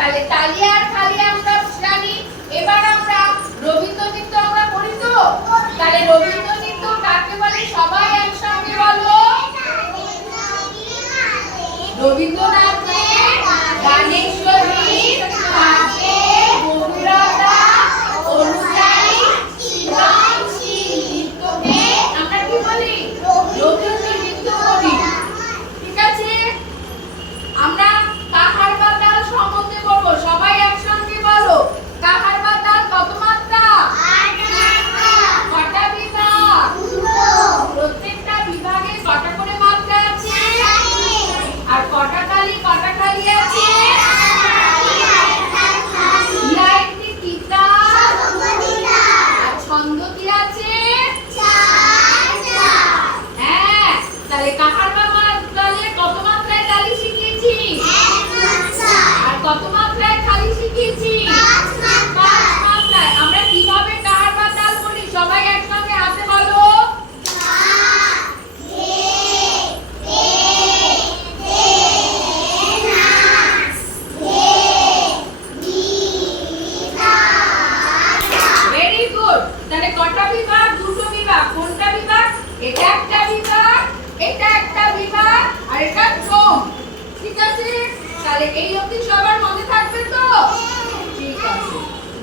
তাহলে তালি আর খালি আমরা জানি। এবার আমরা রবীন্দ্র নৃত্য আমরা পড়ি তো। তাহলে রবীন্দ্র নৃত্য কাকে বলে সবাই একসঙ্গে বলো। রবীন্দ্রনাথে গানের সহিত থাকে গভীরতা অনুযায়ী সৃজনশীল নৃত্যকে আমরা কি বলি রবীন্দ্র নৃত্য বলি। ঠিক আছে, আমরা কাহার বা তাল সম্বন্ধে বলবো। সবাই একসঙ্গে বলো। কাহার বা তাল কত মাত্রা? 8 মাত্রা। কটা বিভাগ? 2। প্রত্যেকটা বিভাগে কটা করে মাত্রা আছে? 4। আর কটা তালি কটা খালি আছে? লাইনটি কি তাল? আর ছন্দ কি আছে? 4টা। হ্যাঁ, তাহলে কাহার বা তালে কত মাত্রায় তালি শিখিয়েছি? 1 মাত্রা। আর কত মাত্রায় খালি শিখিয়েছি? 5 মাত্রায়। আমরা কিভাবে কাহার বা তাল বলি? সবাই একসঙ্গে হাতে বলো। Very good. তাহলে কটা বিভাগ? 2টো বিভাগ। কোনটা বিভাগ? এটা একটা বিভাগ, এটা একটা বিভাগ, আর এটা ক্রম। ঠিক আছে, তাহলে এই অবধি সবার মনে থাকবে।